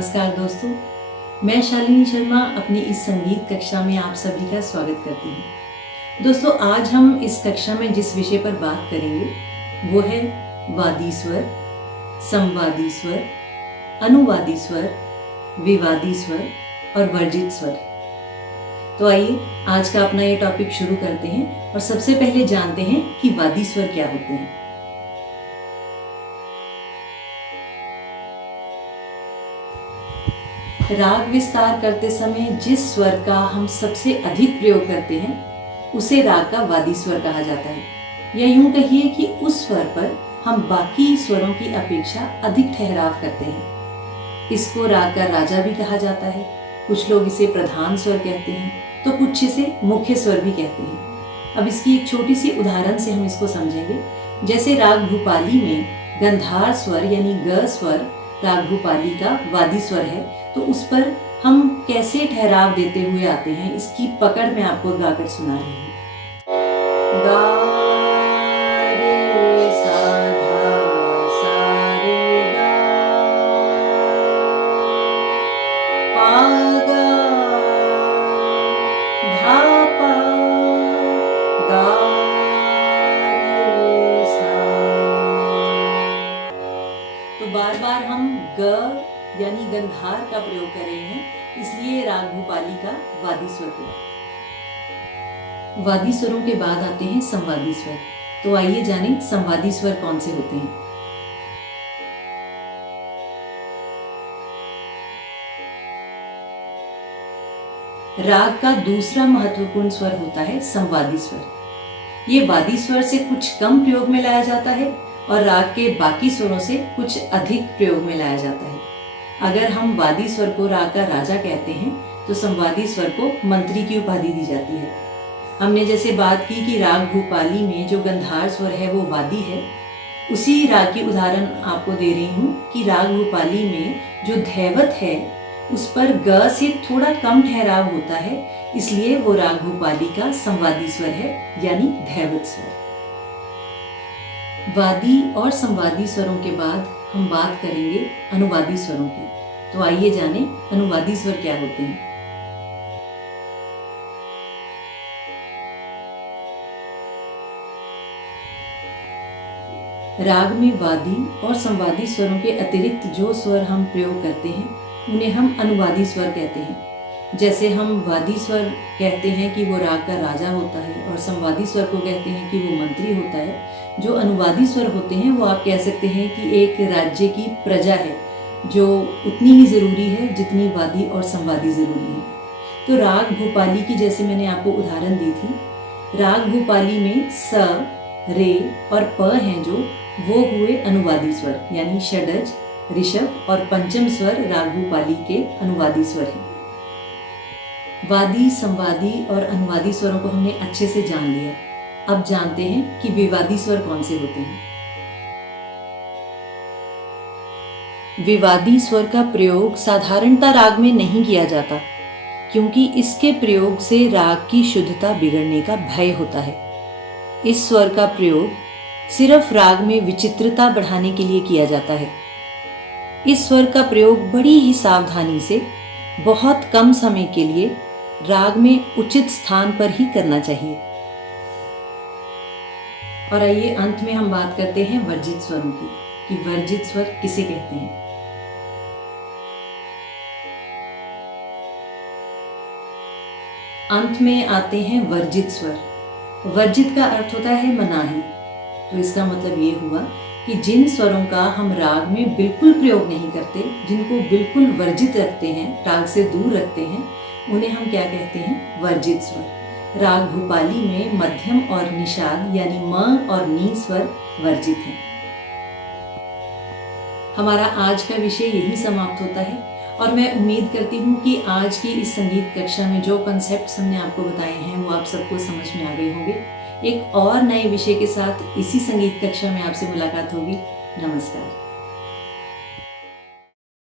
नमस्कार दोस्तों, मैं शालिनी शर्मा अपनी इस संगीत कक्षा में आप सभी का स्वागत करती हूँ। दोस्तों, आज हम इस कक्षा में जिस विषय पर बात करेंगे वो है वादी स्वर, संवादी स्वर, अनुवादी स्वर, विवादी स्वर और वर्जित स्वर। तो आइए आज का अपना ये टॉपिक शुरू करते हैं और सबसे पहले जानते हैं कि वादी स्वर क्या होते हैं। राग विस्तार करते समय जिस स्वर का हम सबसे अधिक प्रयोग करते हैं उसे राग का वादी स्वर कहा जाता है, या यूं कहिए कि उस स्वर पर हम बाकी स्वरों की अपेक्षा अधिक ठहराव करते हैं। इसको राग का राजा भी कहा जाता है। कुछ लोग इसे प्रधान स्वर कहते हैं तो कुछ इसे मुख्य स्वर भी कहते हैं। अब इसकी एक छोटी सी उदाहरण से हम इसको समझेंगे। जैसे राग भूपाली में गंधार स्वर यानी ग स्वर राग भूपाली का वादी स्वर है, तो उस पर हम कैसे ठहराव देते हुए आते हैं इसकी पकड़ मैं आपको गाकर सुना रही हूँ। गा रे सा धा सा रे गा, पा गा धा पा गा रे सा। तो बार बार हम ग यानी गंधार का प्रयोग कर रहे हैं, इसलिए राग भूपाली का वादी स्वर हुआ। वादी स्वरों के बाद आते हैं संवादी स्वर। तो आइए जानें संवादी स्वर कौन से होते हैं। राग का दूसरा महत्वपूर्ण स्वर होता है संवादी स्वर। ये वादी स्वर से कुछ कम प्रयोग में लाया जाता है और राग के बाकी स्वरों से कुछ अधिक प्रयोग में लाया जाता है। अगर हम वादी स्वर को राग का राजा कहते हैं तो संवादी स्वर को मंत्री की उपाधि दी जाती है। हमने जैसे बात की कि राग भूपाली में जो गंधार स्वर है वो वादी है, उसी राग की उदाहरण आपको दे रही हूँ कि राग भूपाली में जो धैवत है उस पर ग से थोड़ा कम ठहराव होता है, इसलिए वो राग भूपाली का संवादी स्वर है यानी धैवत स्वर। वादी और संवादी स्वरों के बाद हम बात करेंगे अनुवादी स्वरों की। तो आइए जानें अनुवादी स्वर क्या होते हैं। राग में वादी और संवादी स्वरों के अतिरिक्त जो स्वर हम प्रयोग करते हैं उन्हें हम अनुवादी स्वर कहते हैं। जैसे हम वादी स्वर कहते हैं कि वो राग का राजा होता है और संवादी स्वर को कहते हैं कि वो मंत्री होता है। जो अनुवादी स्वर होते हैं वो आप कह सकते हैं कि एक राज्य की प्रजा है, जो उतनी ही ज़रूरी है जितनी वादी और संवादी ज़रूरी है। तो राग भूपाली की जैसे मैंने आपको उदाहरण दी थी, राग भूपाली में स, रे और प हैं जो वो हुए अनुवादी स्वर यानी षडज, ऋषभ और पंचम स्वर राग भूपाली के अनुवादी स्वर हैं। वादी, संवादी और अनुवादी स्वरों को हमने अच्छे से जान लिया। अब जानते हैं कि विवादी स्वर कौन से होते हैं। विवादी स्वर का प्रयोग साधारणतः राग में नहीं किया जाता, क्योंकि इसके प्रयोग से राग की शुद्धता बिगड़ने का भय होता है। इस स्वर का प्रयोग सिर्फ राग में विचित्रता बढ़ाने के लिए किया जाता है। इस स्वर का प्रयोग बड़ी ही सावधानी से बहुत कम समय के लिए राग में उचित स्थान पर ही करना चाहिए। और आइए अंत में हम बात करते हैं वर्जित स्वरों की कि वर्जित स्वर किसे कहते हैं। अंत में आते हैं वर्जित स्वर। वर्जित का अर्थ होता है मनाही। तो इसका मतलब ये हुआ कि जिन स्वरों का हम राग में बिल्कुल प्रयोग नहीं करते, जिनको बिल्कुल वर्जित रखते हैं, राग से दूर रखते हैं, उन्हें हम क्या कहते हैं? वर्जित स्वर। राग भूपाली में मध्यम और निषाद यानी म और नी स्वर वर्जित हैं। हमारा आज का विषय यही समाप्त होता है और मैं उम्मीद करती हूँ कि आज की इस संगीत कक्षा में जो कॉन्सेप्ट्स हमने आपको बताए हैं वो आप सबको समझ में आ गए होंगे। एक और नए विषय के साथ इसी संगीत कक्षा में आपसे मुलाकात होगी। नमस्कार।